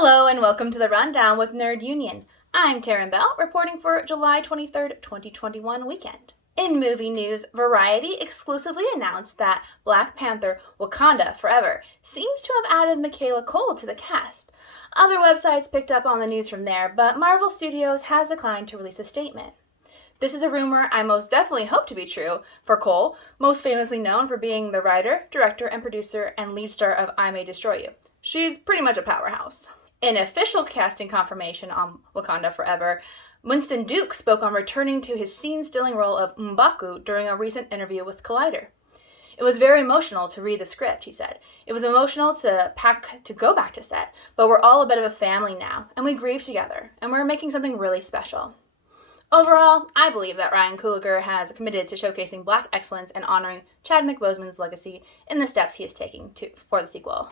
Hello and welcome to the Rundown with Nerd Union. I'm Taryn Bell, reporting for July 23rd, 2021 weekend. In movie news, Variety exclusively announced that Black Panther Wakanda Forever seems to have added Michaela Cole to the cast. Other websites picked up on the news from there, but Marvel Studios has declined to release a statement. This is a rumor I most definitely hope to be true for Cole, most famously known for being the writer, director, and producer and lead star of I May Destroy You. She's pretty much a powerhouse. In official casting confirmation on Wakanda Forever, Winston Duke spoke on returning to his scene-stealing role of M'Baku during a recent interview with Collider. It was very emotional to read the script, he said. It was emotional to go back to set, but we're all a bit of a family now, and we grieve together, and we're making something really special. Overall, I believe that Ryan Coogler has committed to showcasing Black excellence and honoring Chadwick Boseman's legacy in the steps he is taking for the sequel.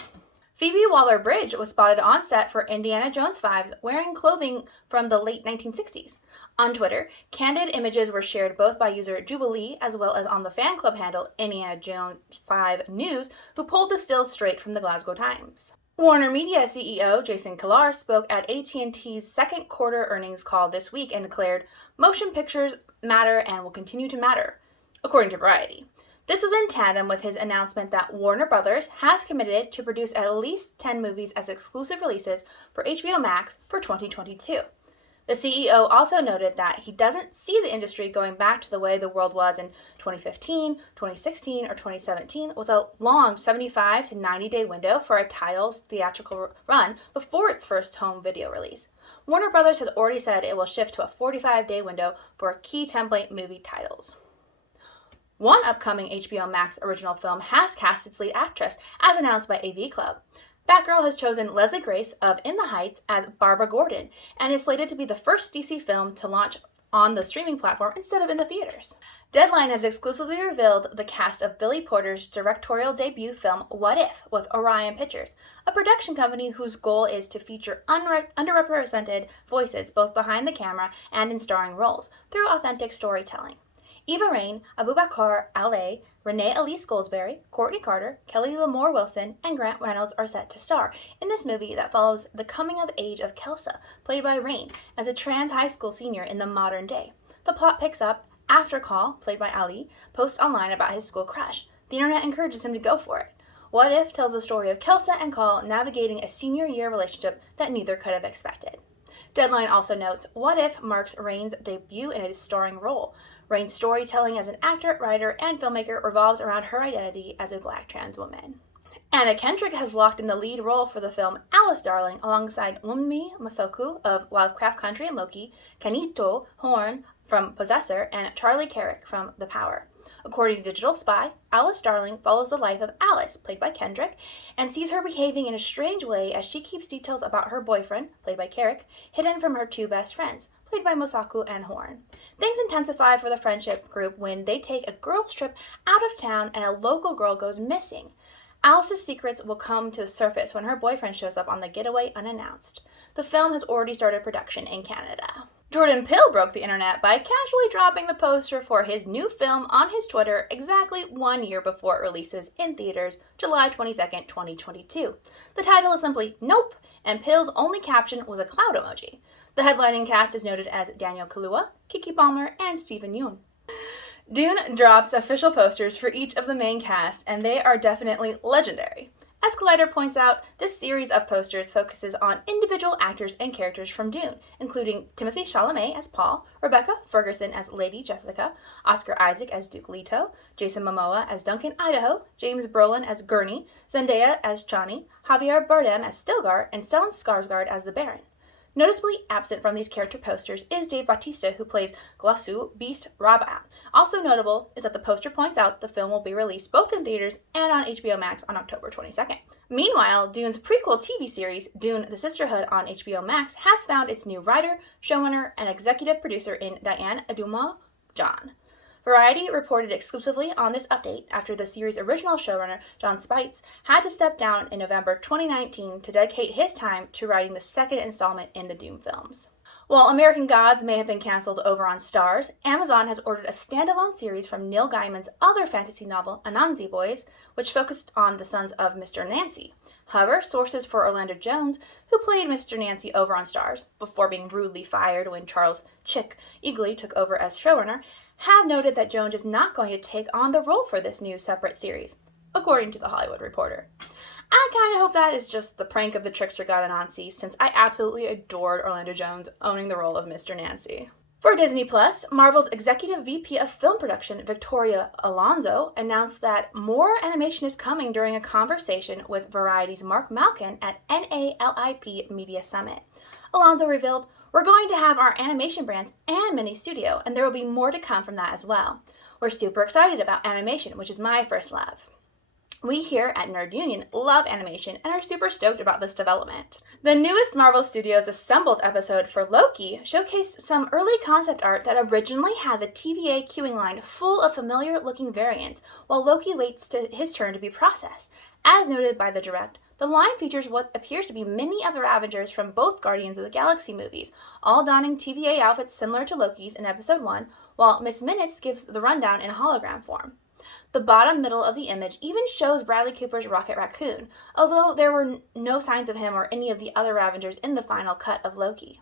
Phoebe Waller-Bridge was spotted on set for Indiana Jones 5 wearing clothing from the late 1960s. On Twitter, candid images were shared both by user Jubilee as well as on the fan club handle Indiana Jones 5 News, who pulled the stills straight from the Glasgow Times. Warner Media CEO Jason Kilar spoke at AT&T's second quarter earnings call this week and declared, "Motion pictures matter and will continue to matter," according to Variety. This was in tandem with his announcement that Warner Brothers has committed to produce at least 10 movies as exclusive releases for HBO Max for 2022. The CEO also noted that he doesn't see the industry going back to the way the world was in 2015, 2016, or 2017 with a long 75 to 90-day window for a title's theatrical run before its first home video release. Warner Brothers has already said it will shift to a 45-day window for key template movie titles. One upcoming HBO Max original film has cast its lead actress, as announced by AV Club. Batgirl has chosen Leslie Grace of In the Heights as Barbara Gordon, and is slated to be the first DC film to launch on the streaming platform instead of in the theaters. Deadline has exclusively revealed the cast of Billy Porter's directorial debut film What If with Orion Pictures, a production company whose goal is to feature underrepresented voices both behind the camera and in starring roles through authentic storytelling. Eva Raine, Abubakar Ale, Renee Elise Goldsberry, Courtney Carter, Kelly Lamore Wilson, and Grant Reynolds are set to star in this movie that follows the coming of age of Kelsa, played by Raine, as a trans high school senior in the modern day. The plot picks up after Call, played by Ali, posts online about his school crush. The internet encourages him to go for it. What If tells the story of Kelsa and Call navigating a senior year relationship that neither could have expected. Deadline also notes What If marks Raine's debut in a starring role. Raine's storytelling as an actor, writer, and filmmaker revolves around her identity as a Black trans woman. Anna Kendrick has locked in the lead role for the film Alice Darling alongside Wunmi Masaku of Lovecraft Country and Loki, Kanito Horn from Possessor, and Charlie Carrick from The Power. According to Digital Spy, Alice Darling follows the life of Alice, played by Kendrick, and sees her behaving in a strange way as she keeps details about her boyfriend, played by Carrick, hidden from her two best friends, played by Mosaku and Horn. Things intensify for the friendship group when they take a girls' trip out of town and a local girl goes missing. Alice's secrets will come to the surface when her boyfriend shows up on the getaway unannounced. The film has already started production in Canada. Jordan Peele broke the internet by casually dropping the poster for his new film on his Twitter exactly 1 year before it releases in theaters July 22nd, 2022. The title is simply Nope, and Peele's only caption was a cloud emoji. The headlining cast is noted as Daniel Kaluuya, Keke Palmer, and Steven Yeun. Dune drops official posters for each of the main cast, and they are definitely legendary. As Collider points out, this series of posters focuses on individual actors and characters from Dune, including Timothée Chalamet as Paul, Rebecca Ferguson as Lady Jessica, Oscar Isaac as Duke Leto, Jason Momoa as Duncan Idaho, James Brolin as Gurney, Zendaya as Chani, Javier Bardem as Stilgar, and Stellan Skarsgård as the Baron. Noticeably absent from these character posters is Dave Bautista, who plays Glossu Beast Rabat. Also notable is that the poster points out the film will be released both in theaters and on HBO Max on October 22nd. Meanwhile, Dune's prequel TV series, Dune The Sisterhood on HBO Max, has found its new writer, showrunner, and executive producer in Diane Adumo-John. Variety reported exclusively on this update after the series' original showrunner, John Spites, had to step down in November 2019 to dedicate his time to writing the second installment in the Dune films. While American Gods may have been canceled over on Starz, Amazon has ordered a standalone series from Neil Gaiman's other fantasy novel, Anansi Boys, which focused on the sons of Mr. Nancy. However, sources for Orlando Jones, who played Mr. Nancy over on Starz before being rudely fired when Charles Chick Eagley took over as showrunner, have noted that Jones is not going to take on the role for this new separate series, according to The Hollywood Reporter. I kind of hope that is just the prank of the trickster god Anansi, since I absolutely adored Orlando Jones owning the role of Mr. Nancy. For Disney Plus, Marvel's Executive VP of Film Production, Victoria Alonso, announced that more animation is coming during a conversation with Variety's Mark Malkin at NALIP Media Summit. Alonso revealed, "We're going to have our animation brands and mini studio, and there will be more to come from that as well. We're super excited about animation, which is my first love. We here at Nerd Union love animation and are super stoked about this development." The newest Marvel Studios Assembled episode for Loki showcased some early concept art that originally had the TVA queuing line full of familiar-looking variants, while Loki waits to his turn to be processed. As noted by the Direct, the line features what appears to be many of the Ravengers from both Guardians of the Galaxy movies, all donning TVA outfits similar to Loki's in Episode 1, while Miss Minutes gives the rundown in hologram form. The bottom middle of the image even shows Bradley Cooper's Rocket Raccoon, although there were no signs of him or any of the other Ravengers in the final cut of Loki.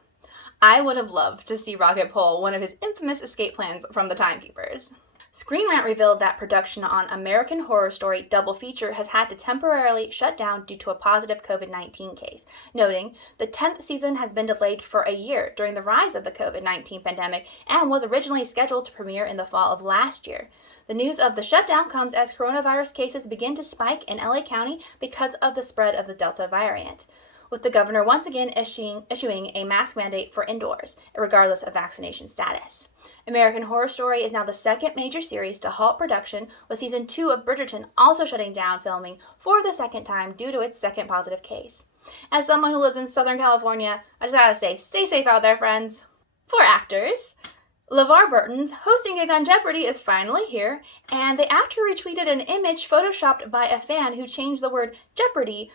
I would have loved to see Rocket pull one of his infamous escape plans from the Timekeepers. Screen Rant revealed that production on American Horror Story Double Feature has had to temporarily shut down due to a positive COVID-19 case, noting the 10th season has been delayed for a year during the rise of the COVID-19 pandemic and was originally scheduled to premiere in the fall of last year. The news of the shutdown comes as coronavirus cases begin to spike in LA County because of the spread of the Delta variant, with the governor once again issuing a mask mandate for indoors, regardless of vaccination status. American Horror Story is now the second major series to halt production, with Season 2 of Bridgerton also shutting down filming for the second time due to its second positive case. As someone who lives in Southern California, I just gotta say, stay safe out there, friends. For actors, LeVar Burton's hosting gig on Jeopardy is finally here, and the actor retweeted an image photoshopped by a fan who changed the word Jeopardy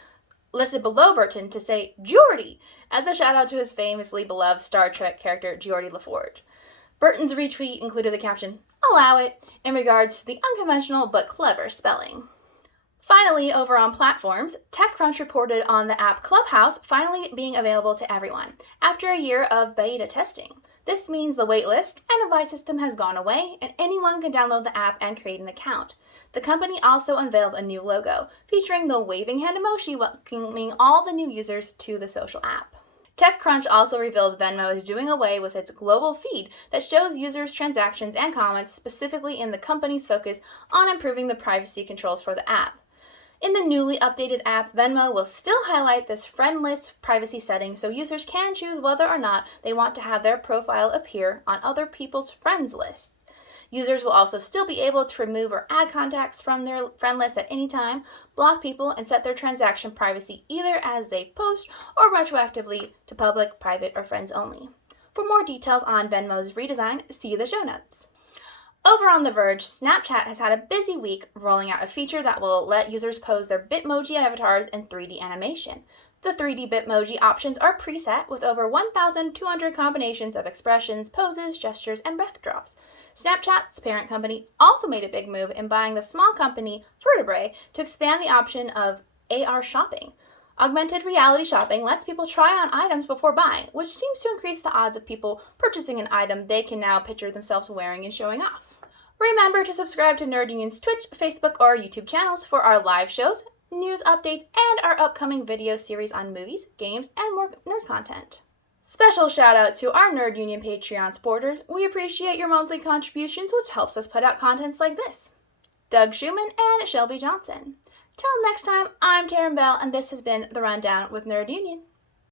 listed below Burton to say Geordi, as a shout out to his famously beloved Star Trek character Geordi LaForge. Burton's retweet included the caption, "Allow it," in regards to the unconventional but clever spelling. Finally, over on platforms, TechCrunch reported on the app Clubhouse finally being available to everyone, after a year of beta testing. This means the waitlist and invite system has gone away, and anyone can download the app and create an account. The company also unveiled a new logo, featuring the waving hand emoji welcoming all the new users to the social app. TechCrunch also revealed Venmo is doing away with its global feed that shows users' transactions and comments, specifically in the company's focus on improving the privacy controls for the app. In the newly updated app, Venmo will still highlight this friend list privacy setting so users can choose whether or not they want to have their profile appear on other people's friends lists. Users will also still be able to remove or add contacts from their friend list at any time, block people, and set their transaction privacy either as they post or retroactively to public, private, or friends only. For more details on Venmo's redesign, see the show notes. Over on The Verge, Snapchat has had a busy week rolling out a feature that will let users pose their Bitmoji avatars in 3D animation. The 3D Bitmoji options are preset with over 1,200 combinations of expressions, poses, gestures, and backdrops. Snapchat's parent company also made a big move in buying the small company Vertebrae to expand the option of AR shopping. Augmented reality shopping lets people try on items before buying, which seems to increase the odds of people purchasing an item they can now picture themselves wearing and showing off. Remember to subscribe to Nerd Union's Twitch, Facebook, or YouTube channels for our live shows, news updates, and our upcoming video series on movies, games, and more nerd content. Special shout out to our Nerd Union Patreon supporters. We appreciate your monthly contributions, which helps us put out contents like this. Doug Schumann and Shelby Johnson. Till next time, I'm Taryn Bell, and this has been The Rundown with Nerd Union.